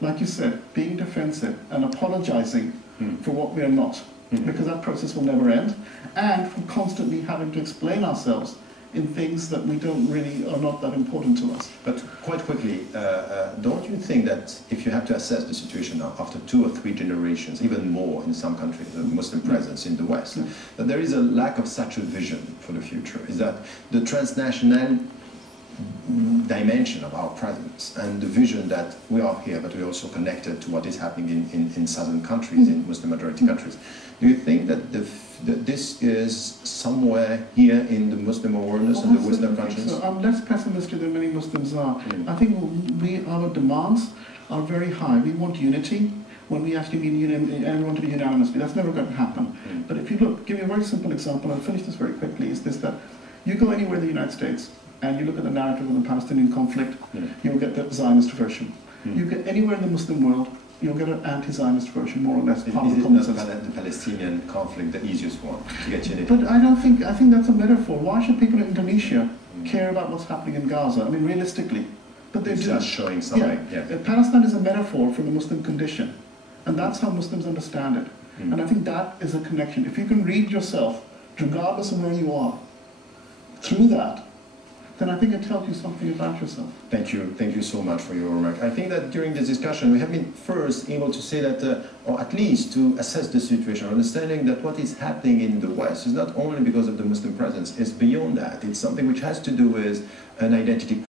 like you said, being defensive and apologizing for what we are not, because that process will never end, and from constantly having to explain ourselves in things that we don't really are not that important to us. But quite quickly, don't you think that if you have to assess the situation now after 2 or 3 generations, even more in some countries, the Muslim presence in the West, that there is a lack of such a vision for the future? Is that the transnational dimension of our presence and the vision that we are here, but we're also connected to what is happening in southern countries, in Muslim majority countries. Do you think that this is somewhere here in the Muslim awareness and the Western conscience? So I'm less pessimistic than many Muslims are. I think our demands are very high. We want unity when we actually mean and we want to be unanimously. That's never going to happen. But if you look, give you a very simple example, I'll finish this very quickly, is this, that you go anywhere in the United States and you look at the narrative of the Palestinian conflict, you'll get the Zionist version. You get anywhere in the Muslim world, you'll get an anti-Zionist version, more or less. Is it not the Palestinian conflict the easiest one to get unity? But I think that's a metaphor. Why should people in Indonesia care about what's happening in Gaza? I mean, realistically. But they do. Just showing something. Yeah. Palestine is a metaphor for the Muslim condition. And that's how Muslims understand it. And I think that is a connection. If you can read yourself, regardless of where you are, through that, then I think it tells you something about yourself. Thank you so much for your remark. I think that during this discussion we have been first able to say that, or at least to assess the situation, understanding that what is happening in the West is not only because of the Muslim presence, it's beyond that. It's something which has to do with an identity